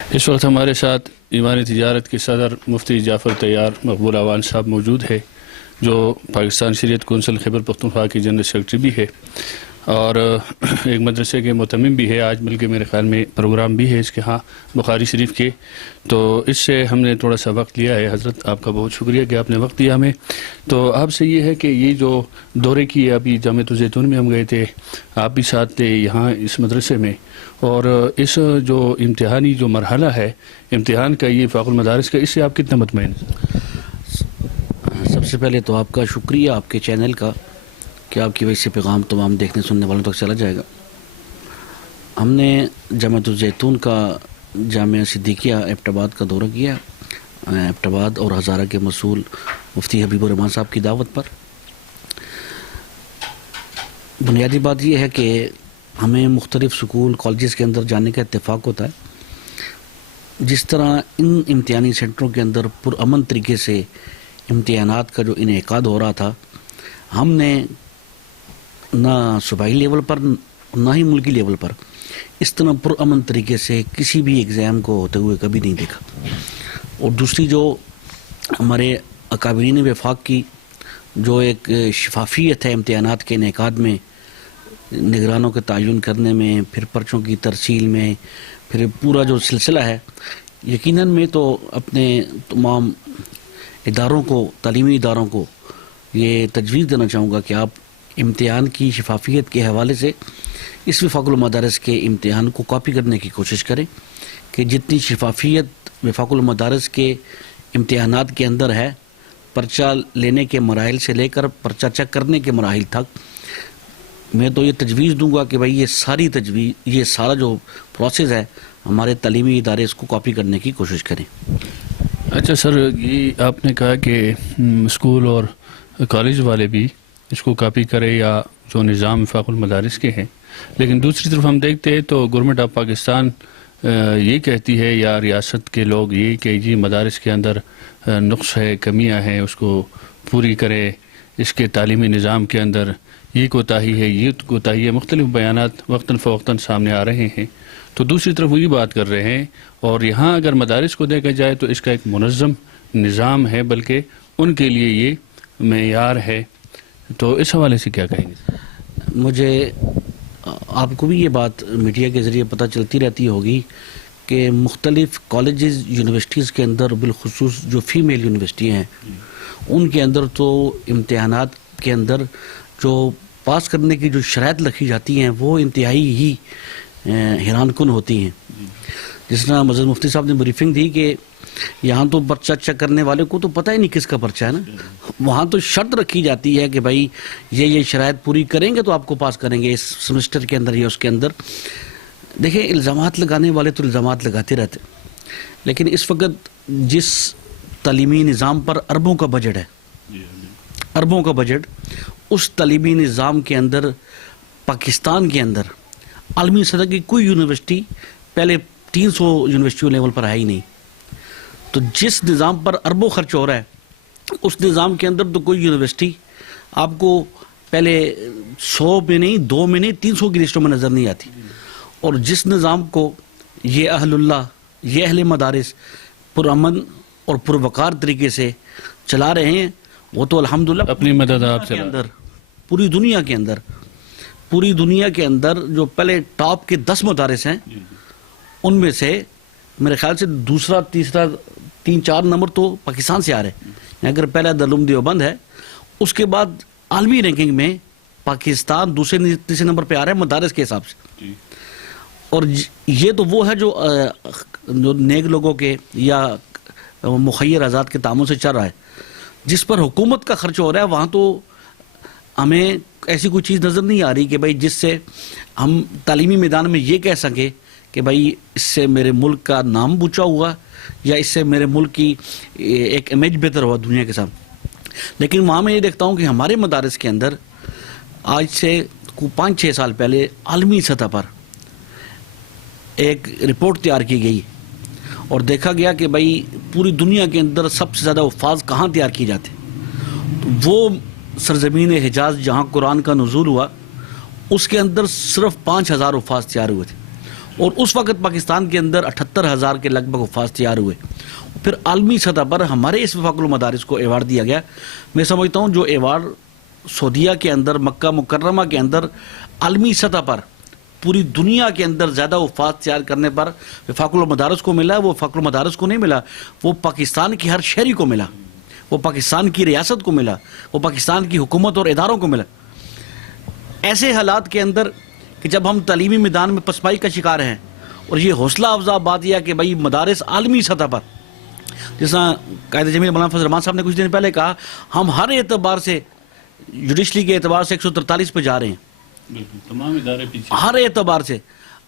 اس وقت ہمارے ساتھ ایمانی تجارت کے صدر مفتی جعفر طیار مقبول اعوان صاحب موجود ہے، جو پاکستان شریعت کونسل خیبر پختونخوا کی جنرل سیکرٹری بھی ہے اور ایک مدرسے کے متمم بھی ہے۔ آج بلکہ میرے خیال میں پروگرام بھی ہے اس کے ہاں بخاری شریف کے، تو اس سے ہم نے تھوڑا سا وقت لیا ہے۔ حضرت آپ کا بہت شکریہ کہ آپ نے وقت دیا ہمیں۔ تو آپ سے یہ ہے کہ یہ جو دورے کی ابھی جامعۃ الزیتون میں ہم گئے تھے، آپ بھی ساتھ تھے یہاں اس مدرسے میں، اور اس جو امتحانی جو مرحلہ ہے امتحان کا، یہ فاق المدارس کا، اس سے آپ کتنا مطمئن ہیں؟ سب سے پہلے تو آپ کا شکریہ آپ کے چینل کا کہ آپ کی وجہ سے پیغام تمام دیکھنے سننے والوں تک چلا جائے گا۔ ہم نے جامعۃ الزیتون کا جامعہ صدیقیہ ایبٹ آباد کا دورہ کیا، ایبٹ آباد اور ہزارہ کے مسئول مفتی حبیب الرحمان صاحب کی دعوت پر۔ بنیادی بات یہ ہے کہ ہمیں مختلف سکول کالجز کے اندر جانے کا اتفاق ہوتا ہے۔ جس طرح ان امتحانی سینٹروں کے اندر پرامن طریقے سے امتحانات کا جو انعقاد ہو رہا تھا، ہم نے نہ صوبائی لیول پر نہ ہی ملکی لیول پر اس طرح پرامن طریقے سے کسی بھی ایگزام کو ہوتے ہوئے کبھی نہیں دیکھا۔ اور دوسری جو ہمارے اکابرین وفاق کی جو ایک شفافیت ہے امتحانات کے انعقاد میں، نگرانوں کے تعین کرنے میں، پھر پرچوں کی ترسیل میں، پھر پورا جو سلسلہ ہے، یقیناً میں تو اپنے تمام اداروں کو، تعلیمی اداروں کو یہ تجویز دینا چاہوں گا کہ آپ امتحان کی شفافیت کے حوالے سے اس وفاق المدارس کے امتحان کو کاپی کرنے کی کوشش کریں، کہ جتنی شفافیت وفاق المدارس کے امتحانات کے اندر ہے، پرچہ لینے کے مراحل سے لے کر پرچہ چیک کرنے کے مراحل تک، میں تو یہ تجویز دوں گا کہ بھائی یہ سارا جو پروسیس ہے، ہمارے تعلیمی ادارے اس کو کاپی کرنے کی کوشش کریں۔ اچھا سر، یہ آپ نے کہا کہ اسکول اور کالج والے بھی اس کو کاپی کرے یا جو نظام وفاق المدارس کے ہیں، لیکن دوسری طرف ہم دیکھتے ہیں تو گورنمنٹ آف پاکستان یہ کہتی ہے، یا ریاست کے لوگ یہ کہ یہ مدارس کے اندر نقص ہے، کمیاں ہیں، اس کو پوری کرے، اس کے تعلیمی نظام کے اندر یہ کوتاہی ہے، یہ کوتاہی ہے، مختلف بیانات وقتاً فوقتاً سامنے آ رہے ہیں۔ تو دوسری طرف وہی بات کر رہے ہیں، اور یہاں اگر مدارس کو دیکھا جائے تو اس کا ایک منظم نظام ہے، بلکہ ان کے لیے یہ معیار ہے۔ تو اس حوالے سے کیا کہیں گے؟ مجھے آپ کو بھی یہ بات میڈیا کے ذریعے پتہ چلتی رہتی ہوگی کہ مختلف کالجز یونیورسٹیز کے اندر، بالخصوص جو فیمیل یونیورسٹی ہیں، ان کے اندر تو امتحانات کے اندر جو پاس کرنے کی جو شرائط رکھی جاتی ہیں وہ انتہائی ہی حیران کن ہوتی ہیں۔ جس طرح مسجد مفتی صاحب نے بریفنگ دی کہ یہاں تو پرچہ چیک کرنے والے کو تو پتہ ہی نہیں کس کا پرچہ ہے نا، وہاں تو شرط رکھی جاتی ہے کہ بھائی یہ شرائط پوری کریں گے تو آپ کو پاس کریں گے اس سمسٹر کے اندر یا اس کے اندر۔ دیکھیں، الزامات لگانے والے تو الزامات لگاتے رہتے، لیکن اس وقت جس تعلیمی نظام پر اربوں کا بجٹ ہے، اربوں کا بجٹ، اس تعلیمی نظام کے اندر پاکستان کے اندر عالمی سطح کی کوئی یونیورسٹی پہلے 300 یونیورسٹیوں لیول پر ہے ہی نہیں۔ تو جس نظام پر اربوں خرچ ہو رہا ہے، اس نظام کے اندر تو کوئی یونیورسٹی آپ کو پہلے 100 میں نہیں، 2 میں نہیں، 300 کی لسٹوں میں نظر نہیں آتی۔ اور جس نظام کو یہ اہل اللہ، یہ اہل مدارس پرامن اور پروقار طریقے سے چلا رہے ہیں، وہ تو الحمدللہ اپنی مدد آپ سے پوری دنیا کے اندر جو پہلے ٹاپ کے 10 مدارس ہیں، ان میں سے میرے خیال سے دوسرا، تیسرا، 3-4 نمبر تو پاکستان سے آ رہے ہیں۔ اگر پہلا دارالعلوم دیوبند ہے، اس کے بعد عالمی رینکنگ میں پاکستان دوسرے تیسرے نمبر پہ آ رہا ہے مدارس کے حساب سے۔ اور یہ تو وہ ہے جو نیک لوگوں کے یا مخیر آزاد کے تعاون سے چل رہا ہے۔ جس پر حکومت کا خرچ ہو رہا ہے، وہاں تو ہمیں ایسی کوئی چیز نظر نہیں آ رہی کہ بھائی جس سے ہم تعلیمی میدان میں یہ کہہ سکیں کہ بھائی اس سے میرے ملک کا نام بچا ہوا یا اس سے میرے ملک کی ایک امیج بہتر ہوا دنیا کے ساتھ۔ لیکن وہاں میں یہ دیکھتا ہوں کہ ہمارے مدارس کے اندر آج سے 5-6 سال پہلے عالمی سطح پر ایک رپورٹ تیار کی گئی اور دیکھا گیا کہ بھائی پوری دنیا کے اندر سب سے زیادہ حفاظ کہاں تیار کیے جاتے ہیں، تو وہ سرزمین حجاز جہاں قرآن کا نزول ہوا، اس کے اندر صرف 5000 حفاظ تیار ہوئے تھے، اور اس وقت پاکستان کے اندر 78,000 کے لگ بھگ حفاظ تیار ہوئے. پھر عالمی سطح پر ہمارے اس وفاق المدارس کو ایوارڈ دیا گیا. میں سمجھتا ہوں جو ایوارڈ سعودیہ کے اندر، مکہ مکرمہ کے اندر عالمی سطح پر پوری دنیا کے اندر زیادہ حفاظ تیار کرنے پر وفاق المدارس کو ملا، وہ وفاق المدارس کو نہیں ملا، وہ پاکستان کی ہر شہری کو ملا، وہ پاکستان کی ریاست کو ملا، وہ پاکستان کی حکومت اور اداروں کو ملا. ایسے حالات کے اندر کہ جب ہم تعلیمی میدان میں پسپائی کا شکار ہیں، اور یہ حوصلہ افزا بات یہ کہ بھائی مدارس عالمی سطح پر، جس طرح قائد جمیل مولانا فضل الرحمان صاحب نے کچھ دن پہلے کہا، ہم ہر اعتبار سے جوڈیشلی کے اعتبار سے 143 پہ جا رہے ہیں، تمام ادارے پیچھے ہر اعتبار سے،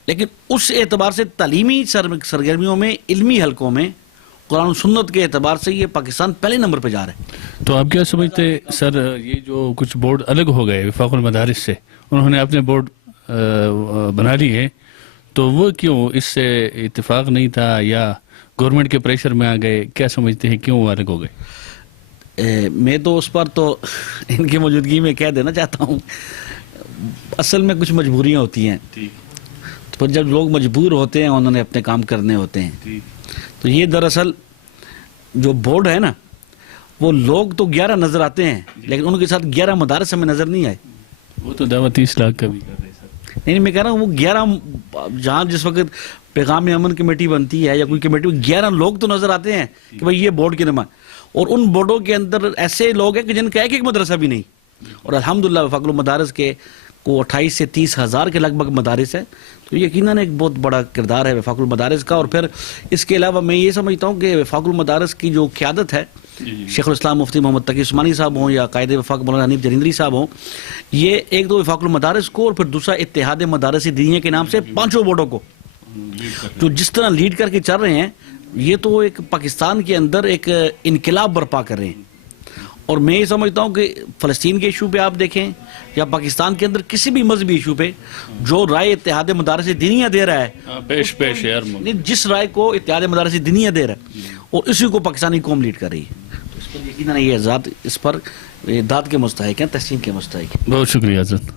لیکن اس اعتبار سے تعلیمی سرگرمیوں میں، علمی حلقوں میں، قرآن و سنت کے اعتبار سے یہ پاکستان پہلے نمبر پہ جا رہا ہے. تو آپ کیا سمجھتے سر، یہ جو کچھ بورڈ الگ ہو گئے وفاق المدارس سے، انہوں نے اپنے بورڈ بنا لی ہے، تو وہ کیوں، اس سے اتفاق نہیں تھا یا گورنمنٹ کے پریشر میں آ گئے؟ کیا سمجھتے ہیں کیوں الگ ہو گئے؟ میں تو اس پر تو ان کی موجودگی میں کہہ دینا چاہتا ہوں، اصل میں کچھ مجبوریاں ہوتی ہیں، تو جب لوگ مجبور ہوتے ہیں انہوں نے اپنے کام کرنے ہوتے ہیں. تو یہ دراصل جو بورڈ ہے نا، وہ لوگ تو 11 نظر آتے ہیں، لیکن ان کے ساتھ 11 مدارس ہمیں نظر نہیں آئے. وہ تو دعوت 30 لاکھ کا بھی کر رہے سر. نہیں، میں کہہ رہا ہوں وہ 11 جہاں جس وقت پیغام امن کمیٹی بنتی ہے یا کوئی کمیٹی، 11 لوگ تو نظر آتے ہیں کہ بھائی یہ بورڈ کے نما، اور ان بورڈوں کے اندر ایسے لوگ ہیں کہ جن کا ایک مدرسہ بھی نہیں. اور الحمدللہ وفاق المدارس کے کو 28 سے 30 ہزار کے لگ بھگ مدارس ہیں، تو یقیناً ایک بہت بڑا کردار ہے وفاق المدارس کا. اور پھر اس کے علاوہ میں یہ سمجھتا ہوں کہ وفاق المدارس کی جو قیادت ہے، شیخ الاسلام مفتی محمد تقی عثمانی صاحب ہوں یا قائد وفاق مولانا حنیف جریندری صاحب ہوں، یہ ایک تو وفاق المدارس کو، اور پھر دوسرا اتحاد مدارس دینیہ کے نام سے 5 بورڈوں کو جو جس طرح لیڈ کر کے چل رہے ہیں، یہ تو ایک پاکستان کے اندر ایک انقلاب برپا کر رہے ہیں. اور میں یہ سمجھتا ہوں کہ فلسطین کے ایشو پہ آپ دیکھیں یا پاکستان کے اندر کسی بھی مذہبی ایشو پہ جو رائے اتحاد مدارس دینیہ دے رہا ہے، پیش یار، جس رائے کو اتحاد مدارس دینیہ دے رہا ہے، اور اسی کو پاکستانی قوم لیڈ کر رہی ہے. تو اس پر یقیناً یہ ذات اس پر داد کے مستحق ہیں، تحسین کے مستحق ہیں. بہت شکریہ حضرت.